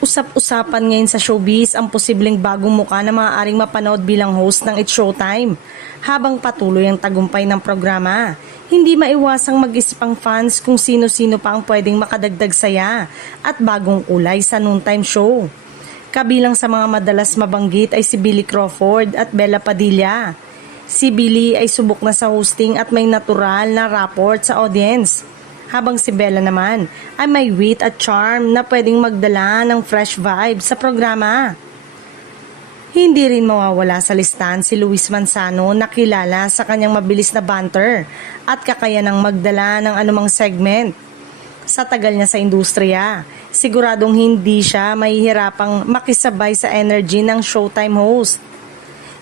Usap-usapan ngayon sa showbiz ang posibleng bagong muka na maaaring mapanood bilang host ng It's Showtime. Habang patuloy ang tagumpay ng programa, hindi maiwasang mag-isip ang fans kung sino-sino pa ang pwedeng makadagdag saya at bagong kulay sa noontime show. Kabilang sa mga madalas mabanggit ay si Billy Crawford at Bella Padilla. Si Billy ay subok na sa hosting at may natural na rapport sa audience. Habang si Bella naman ay may wit at charm na pwedeng magdala ng fresh vibe sa programa. Hindi rin mawawala sa listahan si Luis Manzano na kilala sa kanyang mabilis na banter at kakayanang magdala ng anumang segment. Sa tagal niya sa industriya, siguradong hindi siya mahihirapang makisabay sa energy ng Showtime host.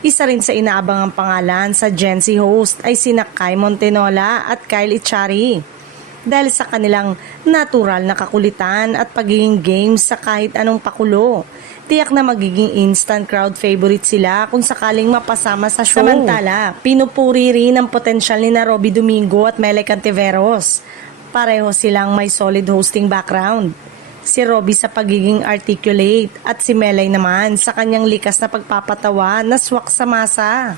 Isa rin sa inaabangang pangalan sa Gen Z host ay sina Kai Montenola at Kyle Echari. Dahil sa kanilang natural na kakulitan at pagiging game sa kahit anong pakulo, tiyak na magiging instant crowd favorite sila kung sakaling mapasama sa show. Samantala, pinupuri rin ang potensyal ni na Robby Domingo at Mele Cantiveros. Pareho silang may solid hosting background. Si Robby sa pagiging articulate at si Mele naman sa kanyang likas na pagpapatawa na swak sa masa.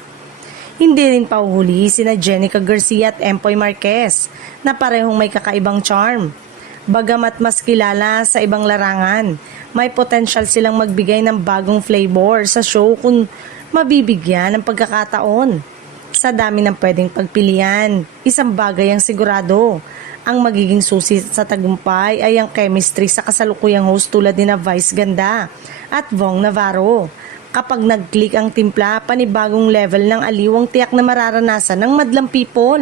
Hindi rin pahuhuli sina Jenica Garcia at Empoy Marquez na parehong may kakaibang charm. Bagamat mas kilala sa ibang larangan, may potensyal silang magbigay ng bagong flavor sa show kung mabibigyan ng pagkakataon. Sa dami ng pwedeng pagpilian, isang bagay ang sigurado. Ang magiging susi sa tagumpay ay ang chemistry sa kasalukuyang host tulad ni na Vice Ganda at Vong Navarro. Kapag nag-click ang timpla, panibagong level ng aliw ang tiyak na mararanasan ng madlang people.